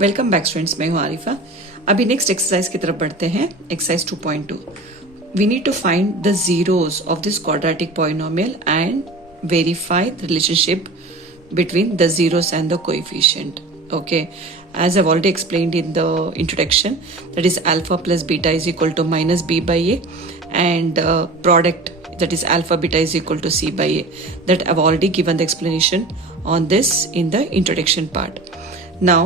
Welcome back students, मैं हूँ आरिफा। अभी नेक्स्ट एक्सरसाइज की तरफ बढ़ते हैं। Exercise 2.2, we need to find the zeros of this quadratic polynomial and verify the relationship between the zeros and the coefficient. Okay, as I've already explained in the introduction, that is alpha plus beta is equal to minus b by a, and product, that is alpha beta is equal to c by a. That I've already given the explanation on this in the introduction part. Now,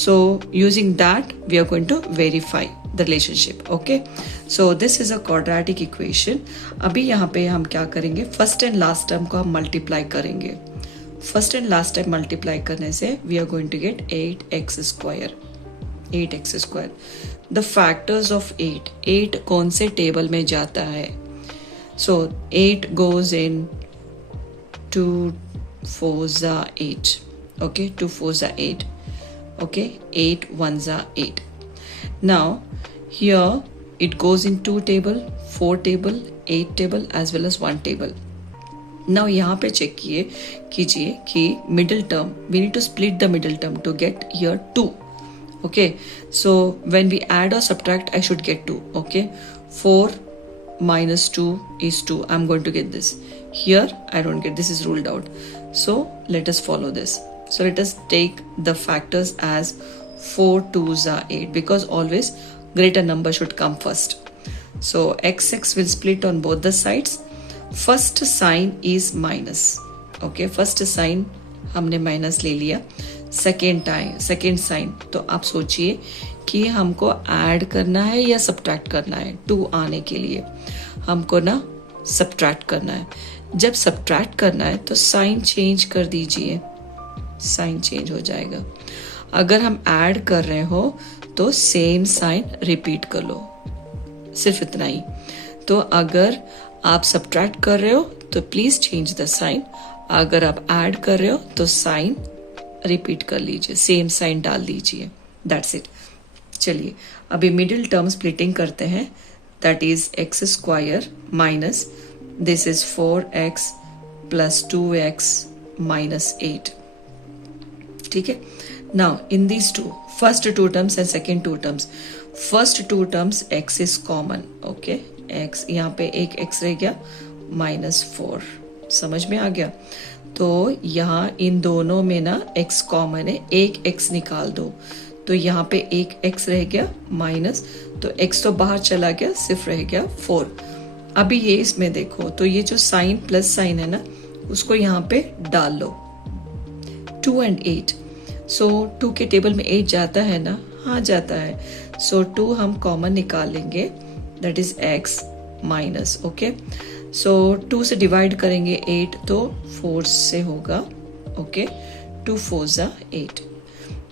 so using that we are going to verify the relationship. Okay, so this is a quadratic equation. अभी यहाँ पे हम क्या करेंगे, first and last term को हम multiply करेंगे। First and last time multiply करने से we are going to get 8x square. 8x square, the factors of 8 कौन से टेबल में जाता है? So 8 goes in 2 4 8. Okay, 2 4 8. Okay, 8 1 8. Now here it goes in 2 table, 4 table, 8 table as well as 1 table. Now यहाँ पे check कीजिए कि middle term, we need to split the middle term to get here 2. Okay, so when we add or subtract, I should get 2. Okay, 4 minus 2 is 2. I'm going to get this. Here I don't get, this is ruled out. So let us follow this. So let us take the factors as 4 2s are 8, because always greater number should come first. So x will split on both the sides. First sign is minus. Okay, first sign हमने minus ले लिया. Second sign, तो आप सोचिए कि हमको add करना है या सब्ट्रैक्ट करना है. 2 आने के लिए हमको ना सब्ट्रैक्ट करना है. जब सब्ट्रैक्ट करना है तो साइन चेंज कर दीजिए, साइन चेंज हो जाएगा. अगर हम ऐड कर रहे हो तो सेम साइन रिपीट कर लो, सिर्फ इतना ही. तो अगर आप सब्ट्रैक्ट कर रहे हो तो प्लीज चेंज द साइन. अगर आप ऐड कर रहे हो तो साइन रिपीट कर लीजिए, सेम साइन डाल दीजिए. That's it. चलिए अभी मिडिल टर्म स्प्लिटिंग करते हैं. That is x square minus this is 4x plus 2x minus 8. ठीक है. Now in this two, first 2 terms and second 2 terms. First 2 terms x is common. Okay, x यहाँ पे एक x रह गया, -4. समझ में आ गया? तो यहाँ इन दोनों में ना x कॉमन है, एक x निकाल दो तो यहाँ पे एक x रह गया माइनस, तो x तो बाहर चला गया, सिर्फ रह गया 4. अभी ये इसमें देखो तो ये जो साइन प्लस साइन है ना, उसको यहाँ पे डाल लो. 2 and 8. सो 2 के टेबल में 8 जाता है ना? हाँ जाता है. सो 2 हम कॉमन निकाल लेंगे, that is x minus. okay, so 2 से डिवाइड करेंगे 8 तो 4 से होगा. okay, 2 4 8.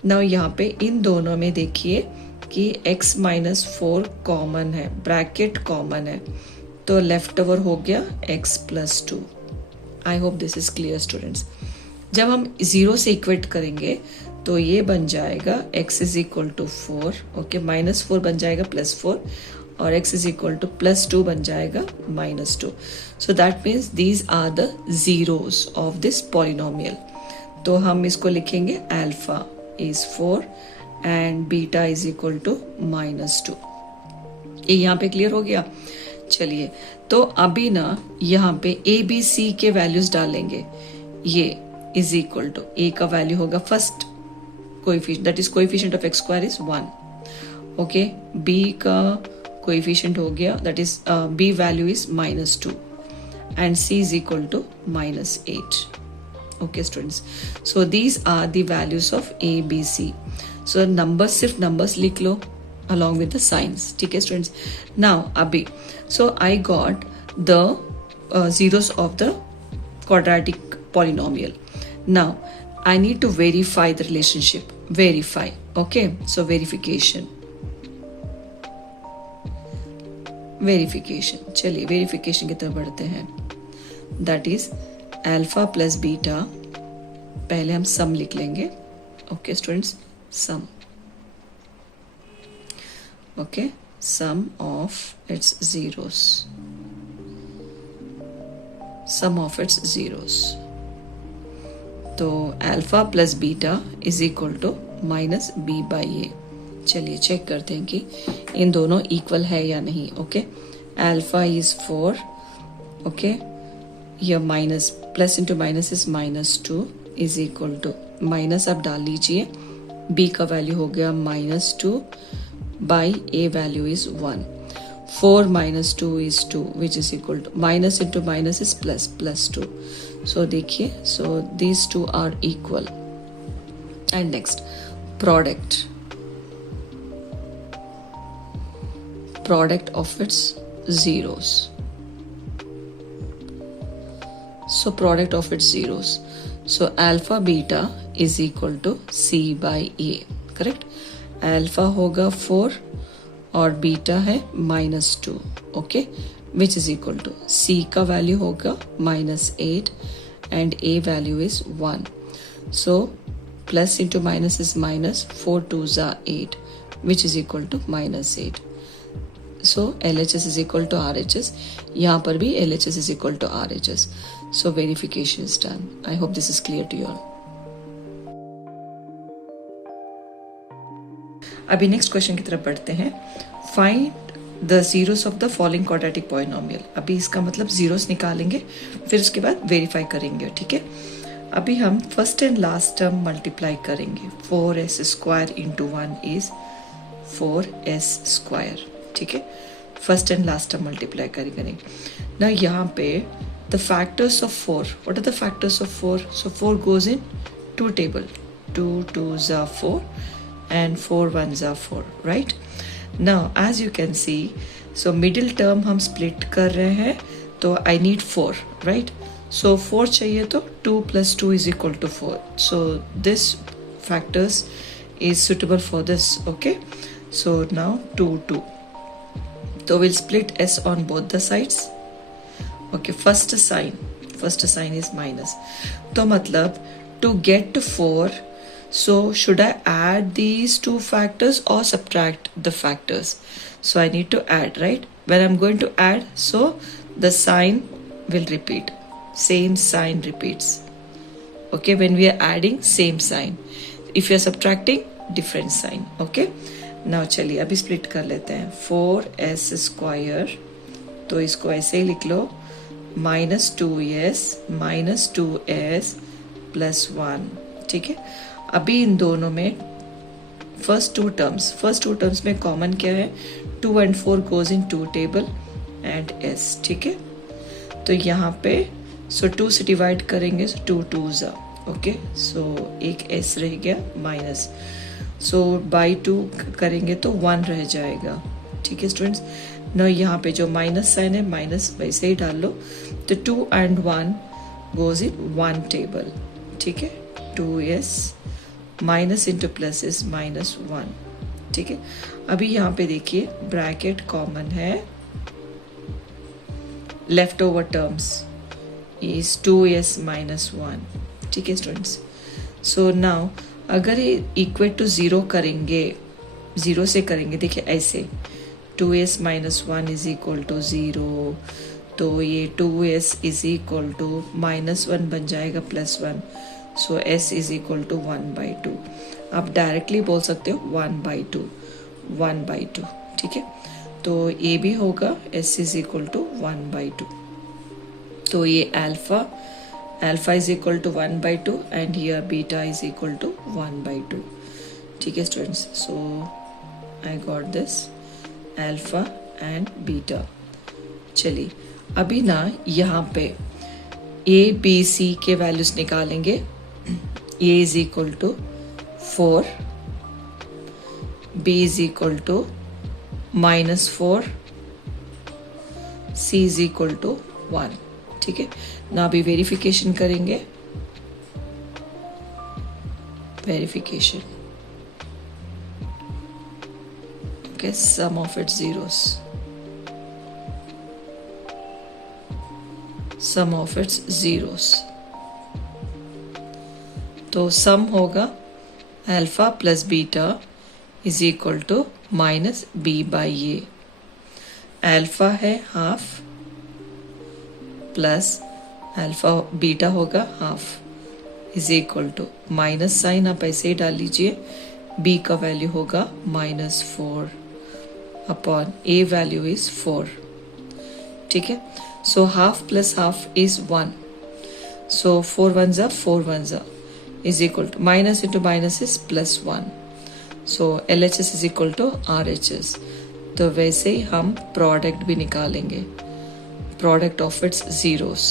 नाउ यहाँ पे इन दोनों में देखिए कि x minus 4 कॉमन है, ब्रैकेट कॉमन है, तो लेफ्ट ओवर हो गया x plus 2. I hope this is clear students. जब हम 0 से इक्वेट करेंगे तो ये बन जाएगा x is equal to 4. Okay, -4 बन जाएगा +4, और x इज इक्वल टू +2 बन जाएगा -2. So that means these are the zeros of this polynomial. तो हम इसको लिखेंगे alpha is 4 and beta is equal to -2. ये यहाँ पे क्लियर हो गया. चलिए, तो अभी ना यहाँ पे a b c के वैल्यूज डालेंगे. ये इज इक्वल टू a का वैल्यू होगा first coefficient, that is coefficient of x square is 1. Okay, b का कोएफिशिएंट हो गया, that is b value is -2 and c is equal to -8. Okay students, so these are the values of a b c. So numbers, सिर्फ numbers लिख लो along with the signs. ठीक है students. Now अभी so I got the zeros of the quadratic polynomial. Now I need to verify the relationship. Verify. Okay, so verification. चलिए verification की तरफ बढ़ते हैं. That is alpha plus beta. पहले हम सम लिख लेंगे. Okay students, sum. Okay, sum of its zeros. Sum of its zeros. तो alpha plus beta is equal to minus B by A. चलिए चेक करते हैं कि इन दोनों इक्वल है या नहीं। ओके, अल्फा इज 4, ओके, यह minus plus into minus is -2 is equal to, minus आप डाल लीजिए, b का वैल्यू हो गया -2 by a value is 1। 4 minus 2 is 2 which is equal to, minus into minus is plus, plus 2। so देखिए, so these two are equal। and next, product of its zeros। so product of its zeros, so alpha beta is equal to c by a, correct। alpha होगा 4 और beta है -2, okay, which is equal to c का value होगा -8 and a value is 1। So plus into minus is minus, 4 2s are 8 which is equal to -8। So LHS is equal to RHS, यहाँ पर भी LHS is equal to RHS। So verification is done. I hope this is clear to you all. अभी next question की तरफ बढ़ते हैं। Find the zeros of the following quadratic polynomial. अभी इसका मतलब जीरोस निकालेंगे, फिर उसके बाद वेरीफाई करेंगे, ठीक है। अभी हम first and last term multiply करेंगे। 4s square into 1 is 4s square, ठीक है। First and last term multiply करेंगे ना। यहाँ पे the factors of 4, what are the factors of 4? So 4 goes in 2 table, 2 2s are 4 and 4 1s are 4, right? Now as you can see, so middle term हम split कर रहे हैं, तो I need 4, right? So 4 चाहिए तो 2 plus 2 is equal to 4. So this factors is suitable for this, okay? So now 2 2. So we'll split s on both the sides. Okay, first sign is minus. तो मतलब to get to 4, so should I add these two factors or subtract the factors? So I need to add, right? When I'm going to add, so the sign will repeat. Same sign repeats. Okay, when we are adding, same sign. If you are subtracting, different sign. Okay. Now चलिए अभी split कर लेते हैं। 4s square, तो इसको ऐसे ही लिख लो, -2s minus 2s plus 1, ठीक है। अभी इन दोनों में फर्स्ट टू टर्म्स में कॉमन क्या है? 2 and 4 goes in 2 table and s, ठीक है। तो यहाँ पे सो 2 से डिवाइड करेंगे, सो 2 2s are, ओके। सो एक s रह गया माइनस, सो बाई 2 करेंगे तो 1 रह जाएगा, ठीक है स्टूडेंट्स। ना यहाँ पे जो माइनस साइन है, माइनस वैसे ही डाल लो। तो 2 and 1 goes in 1 table, ठीक है। 2s minus into plus is -1, ठीक है। अभी यहाँ पे देखिए ब्रैकेट कॉमन है, left over terms is 2s -1, ठीक है स्टूडेंट्स। सो नाउ अगर ये इक्वल टू 0 करेंगे, 0 से करेंगे, देखिए ऐसे 2s -1 इज इक्वल टू 0, तो ये 2s इज इक्वल टू -1 बन जाएगा +1। सो s इज इक्वल टू 1/2। आप डायरेक्टली बोल सकते हो 1/2, ठीक है। तो ये भी होगा s इज इक्वल टू 1/2। तो ये alpha is equal to 1/2 and here beta is equal to 1/2, ठीक है students. So I got this alpha and beta. चलिए अभी ना यहाँ पे ए बी सी के वैल्यूज निकालेंगे। A is equal to 4, B is equal to -4, C is equal to 1, ठीक है ना। अभी वेरिफिकेशन करेंगे, verification, okay. Sum of its zeros, sum of its zeros। तो सम होगा alpha plus beta is equal to -b/a। Alpha है half plus alpha beta होगा half is equal to, minus sign आप ऐसे ही डाल लीजिए, B का वैल्यू होगा -4 अपॉन A वैल्यू इज 4. ठीक है. So half plus half is 1. So 4 ones are 4 ones are is equal to minus into minus is plus 1. So LHS is equal to RHS. तो वैसे ही हम प्रोडक्ट भी निकालेंगे, product of its zeros,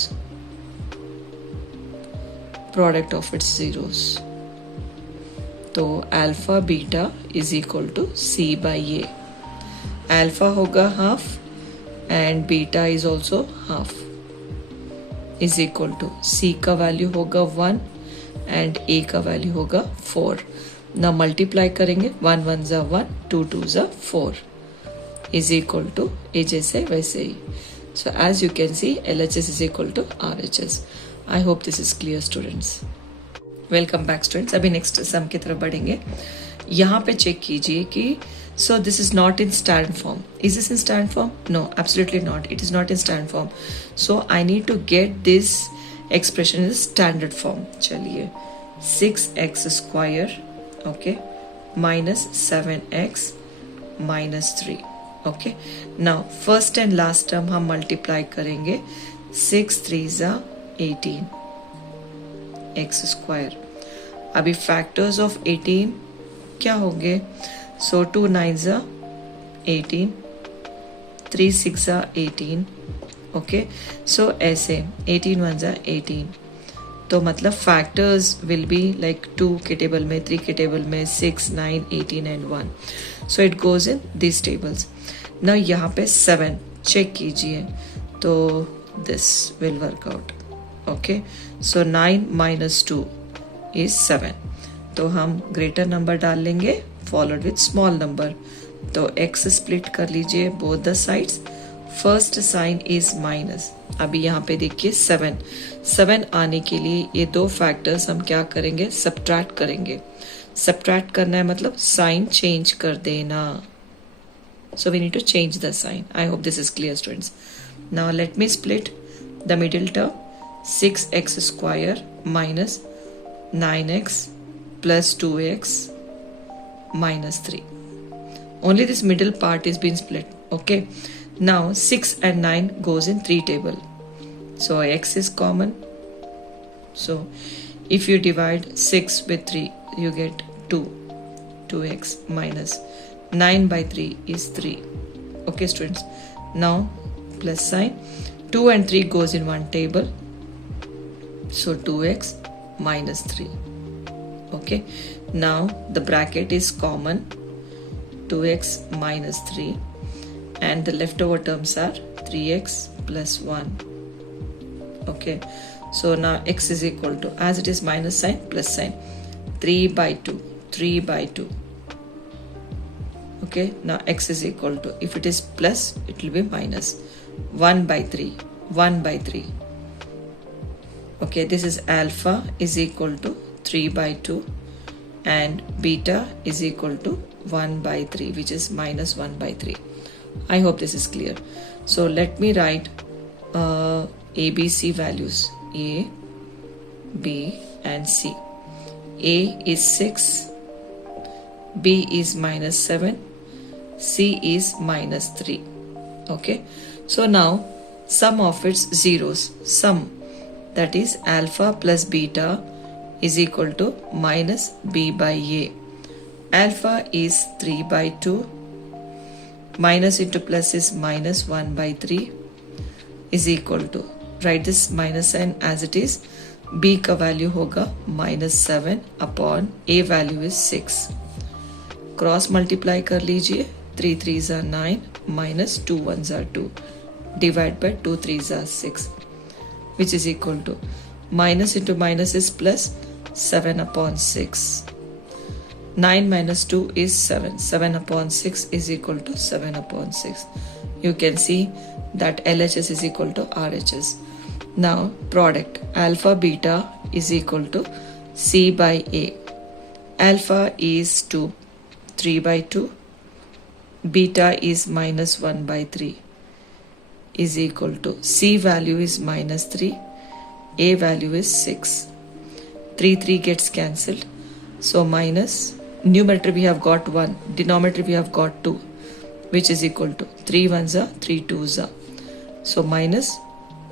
product of its zeros. तो alpha beta is equal to C by A. Alpha होगा half and beta is also half is equal to C का value होगा 1 and A का value होगा 4. ना multiply करेंगे, 1 1 जा 1, 2 2 जा 4 is equal to A जैसे वैसे ही. So as you can see, LHS is equal to RHS. I hope this is clear, students. Welcome back, students. अभी next sum की तरफ बढ़ेंगे. यहाँ पे चेक कीजिए कि so this is not in stand form. Is this in stand form? No, absolutely not. It is not in stand form. So I need to get this expression in standard form. चलिए, 6x square, okay, minus 7x minus 3. Okay. Now first and last term हम multiply करेंगे. 6 3 जा 18 x square. अभी factors of 18 क्या होंगे? सो 2 9 जा 18, 3 6 जा 18. Okay. सो ऐसे 18 1 जा 18. तो मतलब फैक्टर्स विल बी लाइक 2 के टेबल में, 3 के टेबल में, 6 9 18 and 1. So it goes in this tables. ना यहाँ पे 7 चेक कीजिए तो this will work out. Okay. So 9 minus 2 is 7. तो हम ग्रेटर नंबर डाल लेंगे फॉलोड विथ स्मॉल नंबर. तो x स्प्लिट कर लीजिए both the sides. First sign is minus. अभी यहाँ पे देखिए 7 आने के लिए ये दो फैक्टर्स हम क्या करेंगे? सब्ट्रैक्ट करेंगे. सब्ट्रैक्ट करना है मतलब साइन चेंज कर देना. So we need to change the sign. I hope this is clear, students. Now let me split the middle term. 6x square minus 9x plus 2x minus 3. Only this middle part is being split. Okay. Now 6 and 9 goes in 3 table. So x is common. So if you divide 6 with 3, you get 2x minus 9 by 3 is 3. Okay, students. Now plus sign. 2 and 3 goes in one table. So 2x minus 3. Okay. Now the bracket is common. 2x minus 3. And the leftover terms are 3x plus 1. Okay. So now x is equal to, as it is minus sign, plus sign. 3 by 2. 3 by 2. Okay, now x is equal to, if it is plus, it will be minus. 1 by 3. 1 by 3. Okay, this is alpha is equal to 3 by 2 and beta is equal to 1 by 3, which is minus 1 by 3. I hope this is clear. So let me write ABC values. A, B and C. A is 6, B is minus 7, C is minus 3. Okay. So now sum of its zeros. Sum, that is alpha plus beta is equal to minus B by A. Alpha is 3 by 2. Minus into plus is minus 1 by 3 is equal to, write this minus sign as it is. B का value होगा minus 7 upon A value is 6. Cross multiply कर लीजिए. 3 3s are 9 minus 2 1s are 2. Divide by 2 3s are 6, which is equal to minus into minus is plus 7 upon 6. 9 minus 2 is 7. 7 upon 6 is equal to 7 upon 6. You can see that LHS is equal to RHS. Now product alpha beta is equal to C by A. Alpha is 2, 3 by 2. Beta is minus 1 by 3 is equal to, C value is minus 3, A value is 6. 3 3 gets cancelled. So minus numerator we have got 1, denominator we have got 2, which is equal to 3 ones are 3 twos are. So minus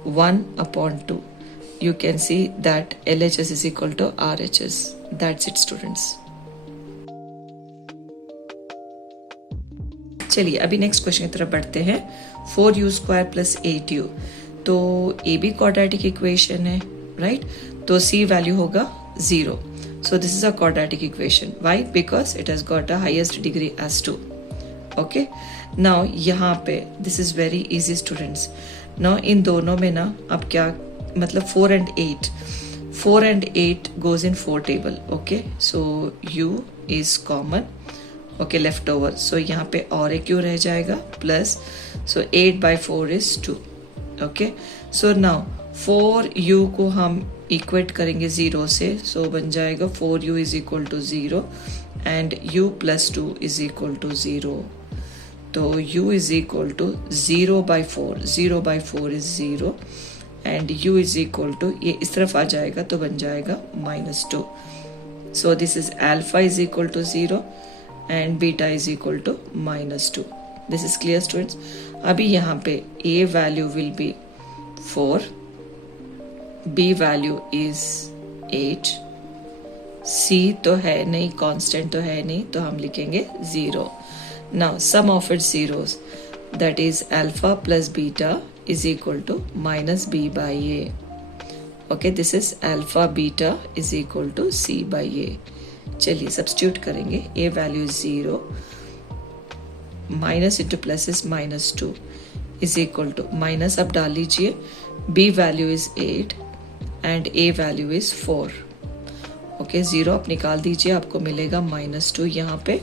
1 upon 2. You can see that LHS is equal to RHS. That's it students. चलिए अभी next question की तरफ बढ़ते हैं. 4u² plus 8u. तो ए भी quadratic equation है, right? तो सी वैल्यू होगा 0. So this is a quadratic equation. Why? Because it has got a highest degree as 2. Okay. Now यहाँ पे this is very easy students. Now इन दोनों में ना अब क्या मतलब 4 and 8. 4 and 8 goes in 4 table. Okay. So u is common. Okay, left over. So यहाँ पे और एक u रह जाएगा plus. So 8/4 is 2. Okay. So now 4u को हम इक्वेट करेंगे 0 से. सो बन जाएगा 4u is equal to 0 and u plus 2 is equal to 0. तो u is equal to 0/4. 0/4 is 0 and u is equal to, ये इस तरफ आ जाएगा तो बन जाएगा -2. So this is alpha is equal to 0 and beta is equal to -2. This is clear students. अभी यहाँ पे a value will be 4, b value is 8, c तो है नहीं, कांस्टेंट तो है नहीं, तो हम लिखेंगे 0. Now sum of its zeros, that is alpha plus beta is equal to -b/a. Okay, this is alpha beta is equal to c/a. चलिए सब्स्टिट्यूट करेंगे. a value is 0, minus into plus is -2 is equal to minus, अब डाल लीजिए. b value is 8 and a value is 4. Okay, 0 आप निकाल दीजिए, आपको मिलेगा -2. यहाँ पे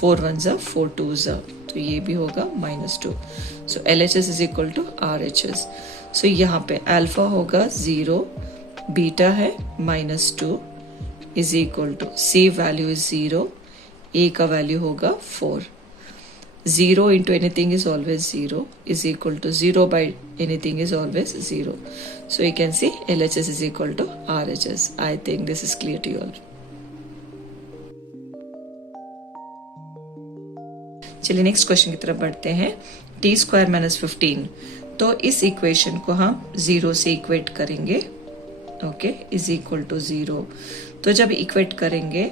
4 1s are 4 2s are, तो ये भी होगा -2. So LHS is equal to RHS. So यहाँ पे अल्फा होगा 0, बीटा है -2 is equal to C value is 0, A का वैल्यू होगा 4. 0 into anything is always 0 is equal to 0 by anything is always 0. So you can see LHS is equal to RHS. I think this is clear to you all. चलिए next question की तरफ बढ़ते हैं. t² - 15. तो इस equation को हम 0 से इक्वेट करेंगे. Okay, is equal to 0. तो जब इक्वेट करेंगे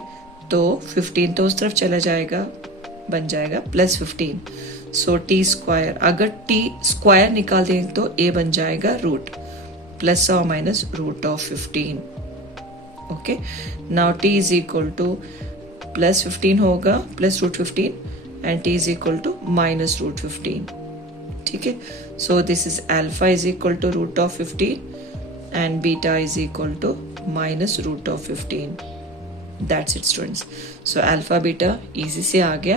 तो 15 तो उस तरफ चला जाएगा, बन जाएगा +15. सो t², अगर t² निकाल दें तो a बन जाएगा रूट प्लस और minus root of 15. Okay, now t is equal to +15 होगा plus root 15 and t is equal to -√15. ठीक है. So this is alpha is equal to root of 15 and beta is equal to -√15. That's it students. So alpha beta easy से आ गया.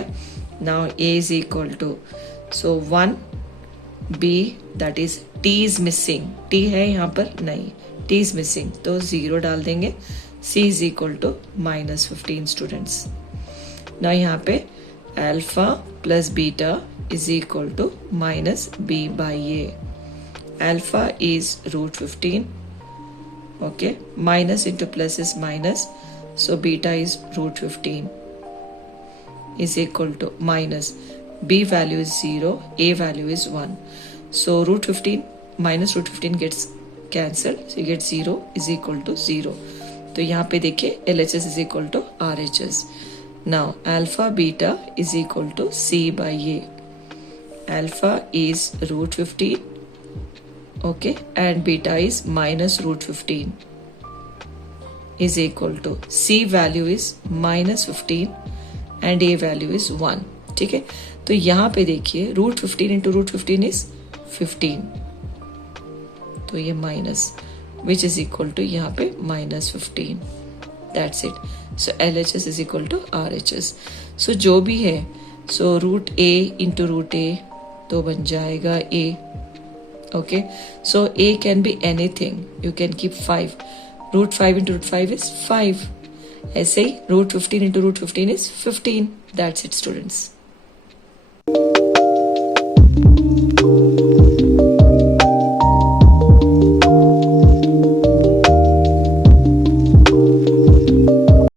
Now a is equal to, so 1 b, that is t is missing. t है यहाँ पर नहीं, t is missing, तो 0 डाल देंगे. c is equal to -15 students. Now यहाँ पे alpha plus beta is equal to -b/a. Alpha is √15. Okay, minus into plus is minus. So beta is √15 is equal to minus, b value is 0, a value is 1. So √15 minus √15 gets cancelled. So you get 0 is equal to 0. तो यहाँ पे देखिए LHS is equal to RHS. Now alpha beta is equal to c/a. Alpha is √15. Okay, and beta is -√15. is equal to C value is -15 and A value is 1. ठीक है. तो यहाँ पे देखिए √15 into √15 is 15. तो ये minus which is equal to यहाँ पे -15. That's it. So LHS is equal to RHS. So जो भी है, so √a into √a तो बन जाएगा A. Okay. So A can be anything. You can keep 5. √5 into √5 is 5. ऐसे ही √15 into √15 is 15. That's it students.